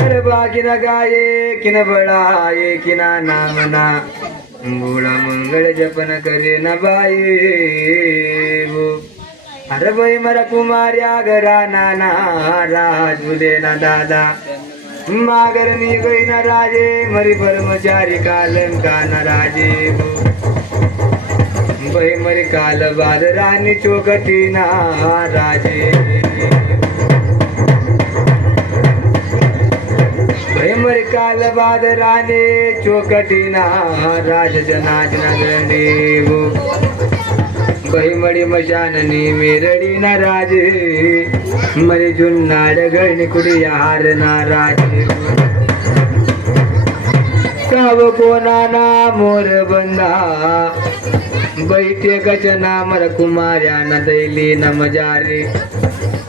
अरे गाये किन बळाये किना नामना. मुळा मंगळ जपन करे न बाये. वो. अरे बाई मरा कुमार्या घरा नाना. राजुले ना दादा. मागर नी गई न राजे मरी ब्रह्मचारी कालंका न राजे? बही मरी काल बाद राणी चोकटी ना राजे. मरी काल बाद राणे चोकटीना राज जनाजना देव. भैमडी मशाननी मेरडी ना राजे मरी जुन्नाड गळणी कुडी हार ना राजे काव कोणाना मोर बंदा. बैठे गचना मर कुमार्या न दैली न मजारे.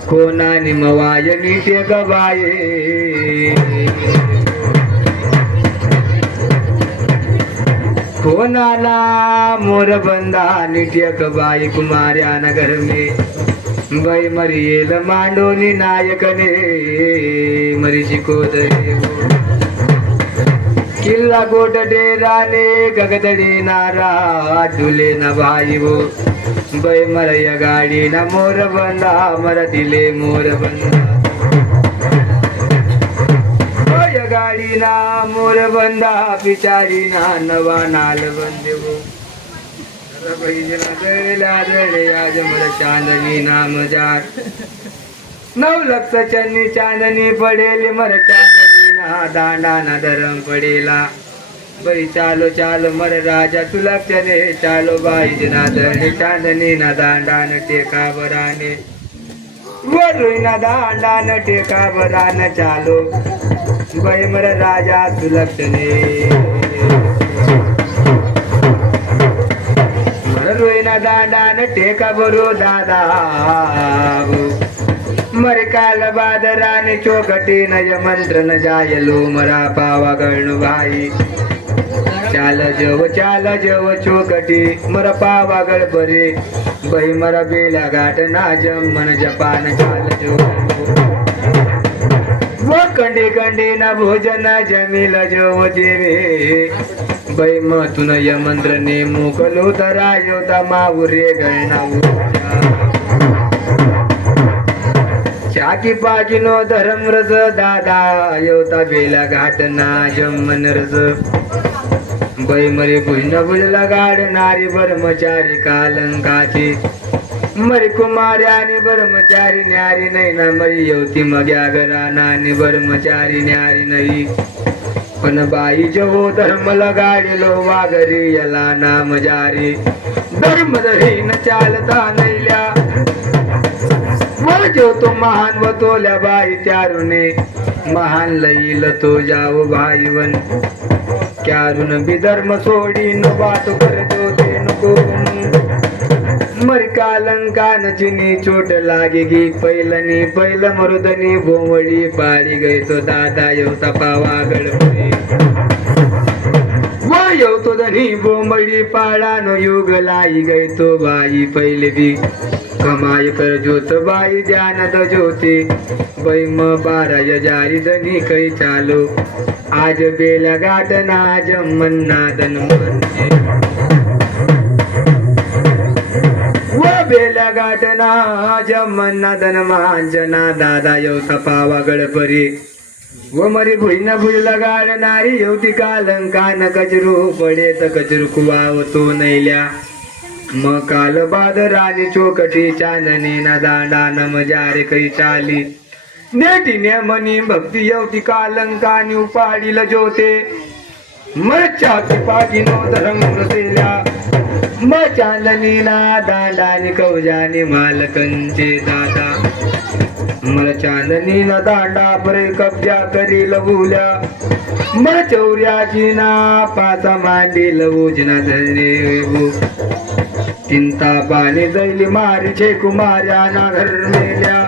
कोणा निमवाय नीटे गबाये कोणाला मोर बंदा निट्य गबाई कुमार्या नगर में बाई मरियेल मांडोनी नायकने मरी शिकोदरे किल्ला गोट डेराने गगदडे नारा डुले न भाई वो बै मरय गाडी न मोर बंदा मर दिले मोर बंदा होय गाडी ना मोर बंदा बिचारी ना नवा नाल बंदे वो आज मर चांदणी नाम जार. नऊ लक्ष चन्नी चांदणी पडेल मर चांदणी ना दांडा ना धरम पडेला. बाई चालो चालो मर राजा तुला चने चालो बाई. ना धरणे चांदणी ना दांडा न टेका बराने वरुई ना दांडा न टेका बरान चालो बाई मर राजा तू लक्षणे मर दांडा न टेका बरो दादा मरे काल बादराने चोकटी नय मंत्र न चाल जव चाल जव चोकटी. मर पावा गळ बरे बही मर बेला गाठ ना जम मन जपान. चाल जव व कंडी कंडी न भोजन जमील जव जेवे. बै मतुन यमंत्र मंत्र ने मोकलो तरायो तमावरे गळणा चाकी पाकिनो धरम रस दादा योता बेला घाट ना जमन रस बैमरे भुजन भुजला गाड नारी ब्रह्मचारी कालंकाची. मरी कुमारी आणि ब्रह्मचारी न्यारी नाही ना मरी येवती मग्या घरा नानी ब्रह्मचारी न्यारी नाही. पण बाई जवो धर्म लगाडलो वागरी यला नाम जारी. धर्म धरी न चालता नैल्या. जो तो महान वतोल्या बाई त्यारुने. महान लईल तो जाव भाई वन क्यारुन बिधर्म सोडी न बात करतो ते नको मर कालंकान चिनी चोट लागेगी पैलनी पैल मरुदनी भोवळी पारी गई तो दादा येवता सपावा गडपडी व येवतो धनी बोमडी पाळानो युग लाई गई तो बाई पैलवी. कमाई कर जोत बाई ध्यान ज्योती. बैम बारा यजारी धनी कै चालो. आज बेला गाठ ना जमन्ना दन म्हणजे बेला गाठना ना जमन्ना दन महांजना दादा येवता पावा गडपरी व मरी भुईना भुईला गाडणारी येवती न कचरू पडे त कचरू कुवावतो नैल्या. मकाल काल बाद राणी चोकटी चांदणी ना दांडा न मजारे कै चाली. नेटीने मनी भक्ती येवती कालंकानी उपाडील ज्योते मरच्या पाठी नो धरम म चांदणी ना दांडानी कवजानी मालकंचे दादा मला चांदणी ना दांडा परे कब्जा करी लवल्या म चौऱ्याची ना पाचा मांडी लवूजना धरणे चिंता पाणी दैली मारी छे कुमार्या ना घर मेल्या.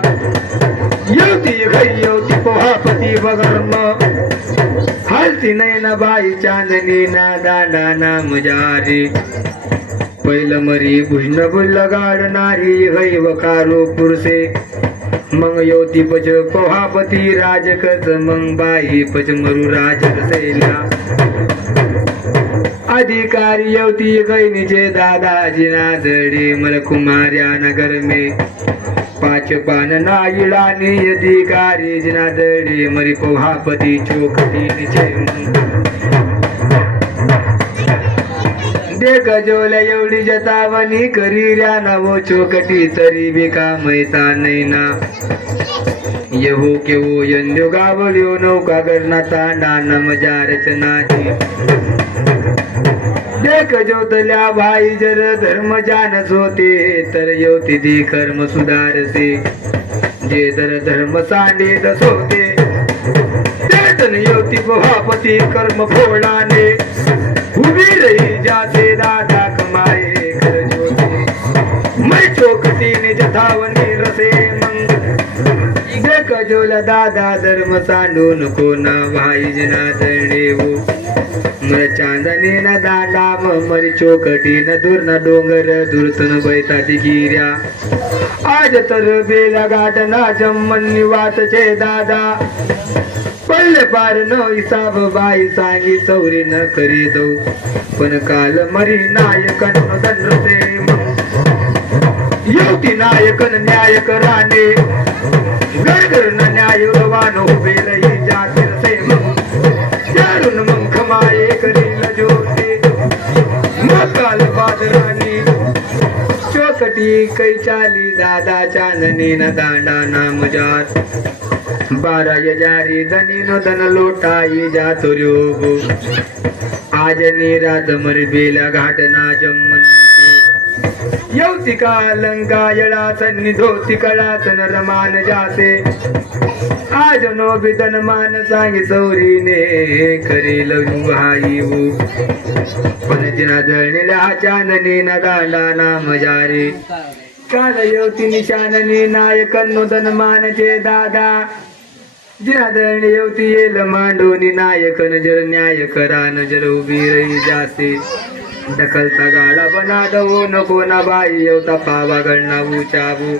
युवती घरी पोहापती बगर्म हलती ज्योती नयना बाई चांदणी ना दांडा ना मजारी. पहिलं मरी भुजन बुल्ल गाडणारी हैवकारो पुरसे. मग योती पच पोहापती राजकच मग बाई पच मरु राजसेला अधिकारी येवती गैनीचे दादाजी नादडे मल कुमार्या नगर मे. पाच पान नाईळानी अधिकारी जिना दडे मरी पोहापती चोकटी निचे देख एवढी जतावणी करी ऱ्या नवो चोकटी तरी बिका मैता नैना येहो केवो यंद्यो गावल्यो नौका गरणा तांडा नमजा रचनाची देख ज्योतल्या भाई जर धर्म जानस होते तर योती दी कर्म सुधारसे जे जर धर्म सांडे दसोते तेतन योती भापती कर्म फोडाने उभी रही जाते दादा कमाए कर ज्योती मै चोकटीने जथावनी रसे कजोल दादा धर्म सांडून नको भाई जना देऊ मर चांदणी न दांडा मरी चोकटी न दूर न डोंगर दुरतन बैता गिर्या. आज तर बेला गाठ ना जम्मन निवात छे दादा. पल्ले पार न हिसाब बाई सांगी सौरी न करी दो. पण काल मरी नायकन दंडसे युक्ती नायकन न्यायक राणे. गरगर न्याय रवानो उभे रही जातीर से मग चारून मग खमाये करील ज्योती. मकाल पादराणी चौकटी कैचाली दादा चांदनी न दांडा नाम जात. बारा यजारी धनी नो धन लोटाई जातो रो आज निरात दमर बेला घाटना जम्मन येवती का लंका निधोती कळाचन रमान जाते। आज नो बिदन मान सांगे सौरीने खरी हाई पण जिना दळणीला न ना दांडा ना काल येवती निशाननी नायकन धन मानचे दादा। जिना दळणी येवती येल मांडोनी नायकन जर न्याय करा नजर उभी रही जासे ढकलता गाडा बना दवो नको ना बाई येवता पावा गणना उचावू.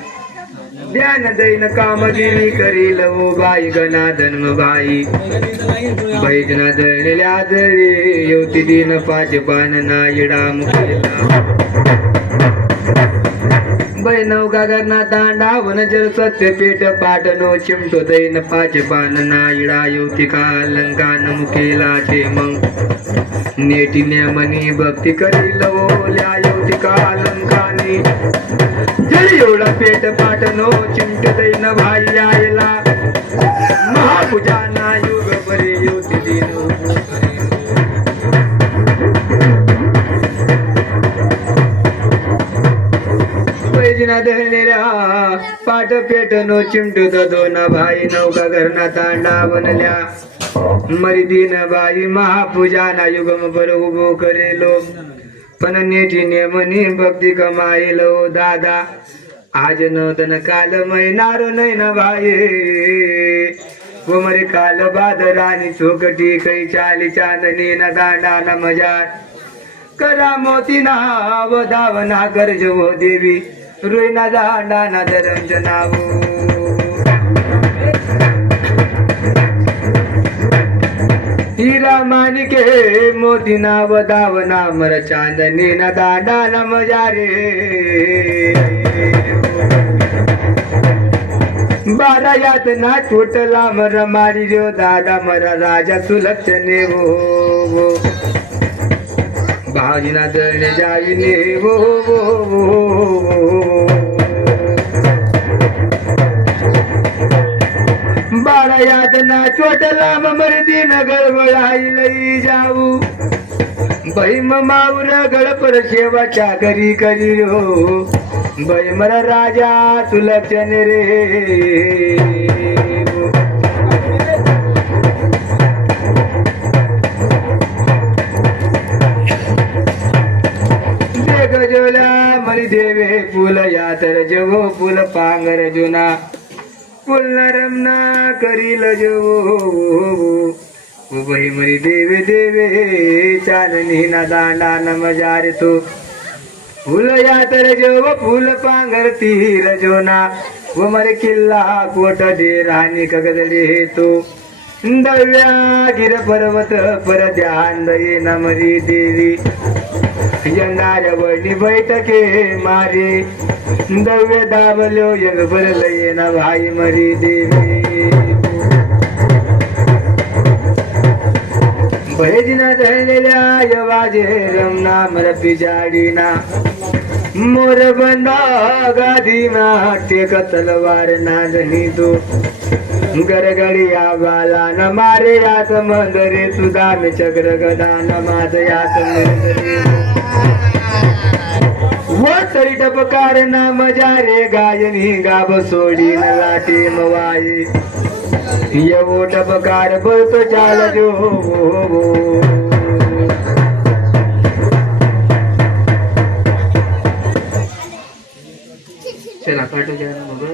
ध्यान दैन कामगिरी करील ओ बाई गणा धन्म बाई. बैजना दळल्या दळी येवती दिन पाच पान ना इडा मुकेला बैनव गागरना तांडा वनजर सत्य पेट पाटनो चिमटो दैन पाच पान ना इडा येवती का लंकान मुकेला चे मग नेटीने मनी भक्ती करील ओल्या येवती का लंकानी जरी एवढा पेट पाटनो चिमटो दैन भाई आयला। महापूजा ना युग बरे येवती पैजना दहनेरा पाठ पेटनो चिमटत दोन भाई नौका घरना तांडा बनल्या मरी दिन बाई महापूजा ना युगम पर उभो करेलो. पण नेटी नेमनी भक्ती कमाईलो दादा. आज नूतन काल मैनारो नाही ना भाई. व मरे काल बादरानी चोकटी कै चाली चांदनी ना दांडा ना मजार. करा मोती ना वधावना गरजवो देवी. रुईना दांडा ना दरंजनावू हिरा मानिके मोती ना वधावना मर चांदनी ना दांडा ना मजारे. बारा यात ना छोटला मर मारी जो दादा मरा राजा सुलक्षणे हो हो भाजना दळणे जाईने वो वो वो। बाळा यादना चोटला मर्दी नगर वळाई लई जाऊ। बैम माऊर गळपर शेवाच्या घरी करी हो बैमर राजा तुलचन रे। गजोला मरी देवे फुल यातर जगो फुल पांगर जुना. फुल रमना करील जवो. उभय मरी देवे देवे चाननी ना दांडा न मजा तो. फुल यातर जेव फुल पांघरती रजोना व मर किल्ला कोट दे राणी कगदडे तो. दव्या गिर पर्वत पर ध्यान दये नमरी देवी. येणाऱ्या वणी बैठके मारे. दव्य दाबलो यग भरल येना भाई मरी देवी. भयजिना धरलेल्या यवाजे रमना मर बिजाडीना मोर बंदा गादी टेक तलवार नादनी तो गरगडी आबाला न मारे यात मंदरे तुदा मी चक्र गदा न मात यात मंदरे. वसरी टपकार ना मजा रे गायनी गाभ सोडी न लाटे मवाई. येवो टपकार बोलतो चाल जो चला काटू द्या ना